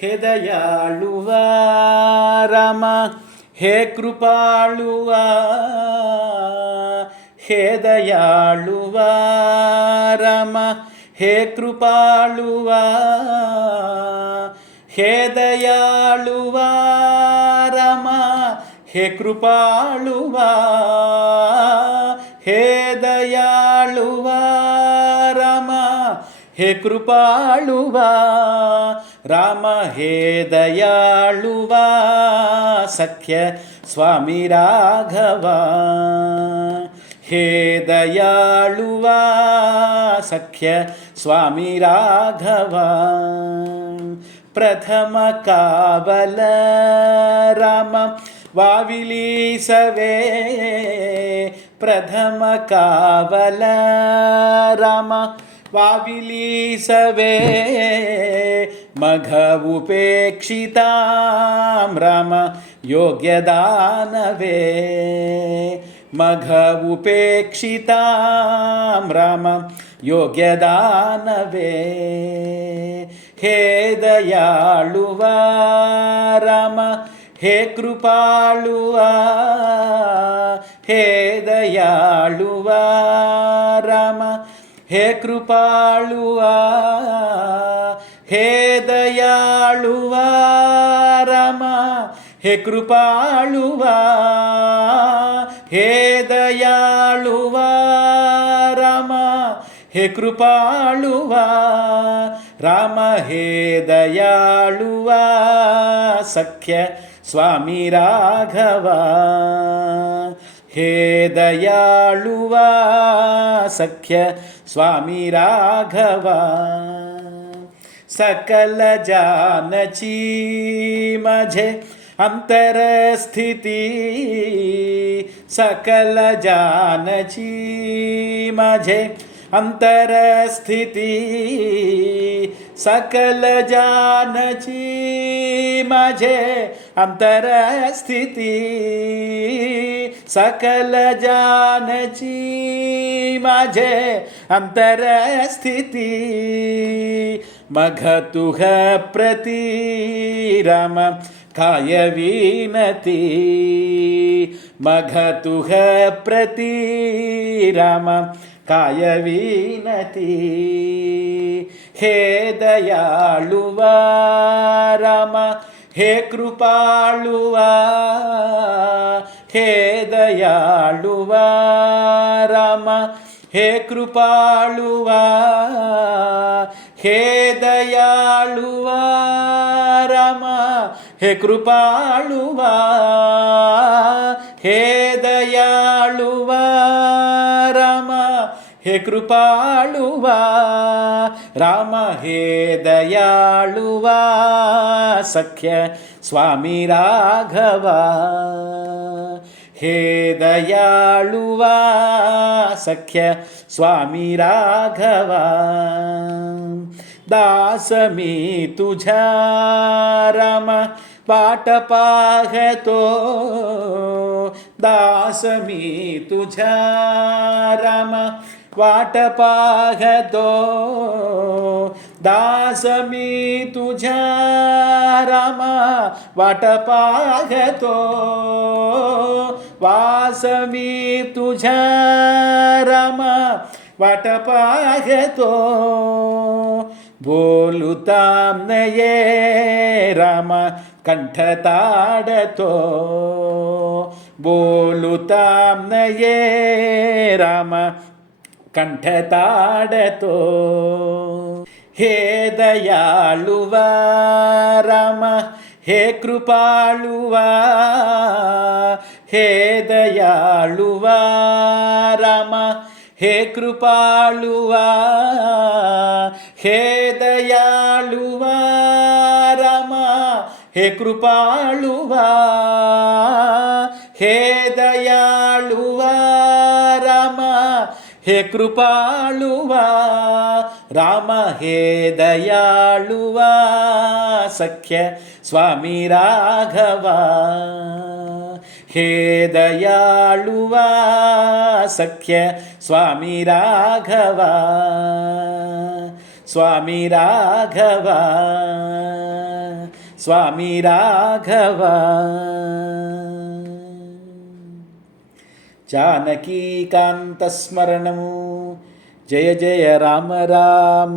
ಹೇ ದಯಾಳುವ ರಾಮ, ಹೇ ಕೃಪಾಳುವ, ಹೇ ದಯಾಳುವ ರಾಮ, ಹೇ ಕೃಪಾಳುವ, ಹೇ ದಯಾಳುವ ರಾಮ, ಹೇ ಕೃಪಾಳುವ, ಹೇ ದಯಾಳುವ ರಾಮ, ಹೇ ಕೃಪಾಳುವ ರಾಮ, ಹೇ ದಯಾಳುವ ಸಖ್ಯ ಸ್ವಾಮಿ ರಾಘವ, ಹೇ ದಯಾಳುವ ಸಖ್ಯ ಸ್ವಾಮಿ ರಾಘವ, ಪ್ರಥಮ ಕಾವಲ ರಾಮ ವಾವಿಲೀಸವೇ, ಪ್ರಥಮ ಕಾವಲ ರಾಮ ವಾವಿಲೀಸವೇ, ಮಘ ಉಪೇಕ್ಷಿತಾಂ ರಾಮ ಯೋಗ್ಯದಾನವೇ, ಮಘ ಉಪೇಕ್ಷಿತಾಂ ರಾಮ ಯೋಗ್ಯದಾನವೇ, ಹೇ ದಯಾಳುವ ರಾಮ, ಹೇ ಕೃಪಾಳುವ, ಹೇ ದಯಾಳುವ ರಾಮ, ಹೇ ಕೃಪಾಳುವ, ಹೇ ದಯಾಳುವ ರಾಮ, ಹೇ ಕೃಪಾಳುವ, ಹೇ ದಯಾಳುವ ರಾಮ, ಹೇ ಕೃಪಾಳುವ ರಾಮ, ಹೇ ದಯಾಳುವ ಸಖ್ಯ ಸ್ವಾಮಿ ರಾಘವ, ಹೇ ದಯಾಳುವ ಸಖ್ಯ ಸ್ವಾಮಿ ರಾಘವ, सकल जानची माझे अंतर स्थिती, सकल जानची माझे अंतर स्थिती, सकल जानची माझे अंतर स्थिती, सकल जानची माझे अंतर स्थिती, मघ तुह प्रति राम काय विनती, मघ तुह प्रति राम काय विनती, हे दयाಳುವ राम, हे कृपाಳುವ, हे दयाಳುವ राम, हे कृपाಳುವ, हे दयाಳುವ ರಾಮ, ಹೇ ಕೃಪಾಳುವ, ಹೇ ದಯಾಳುವ ರಾಮ, ಹೇ ಕೃಪಾಳುವ ರಾಮ, ಹೇ ದಯಾಳುವ ಸಖ್ಯ ಸ್ವಾಮಿ ರಾಘವ, ಹೇ ದಯಾಳುವ ಸಖ್ಯ ಸ್ವಾಮಿ ರಾಘವ, दास मी तुझ्या राम वाट पाहतो, दास मी तुझ्या राम वाट पाहतो, दास मी तुझ्या राम वाट पाहतो, वास मी तुझ्या राम वाट पाहतो, बोलुतां नये राम कंठ ताडतो, बोलुतां नये राम कंठ ताडतो, हे दयाಳುವ राम, हे कृपाಳುವ, हे दयाಳುವ राम, हे कृपाಳುವ, हे दयाಳುವ ರಾಮ, हे कृपाಳುವ, हे दयाಳುವ ರಾಮ, हे कृपाಳುವ ರಾಮ, हे दयाಳುವ सख्य स्वामी राघव, हे दयाಳುವ सख्य स्वामी राघव, స్వామి రాఘవ స్వామి రాఘవ జానకీకాంతస్మరణము జయ జయ రామ రామ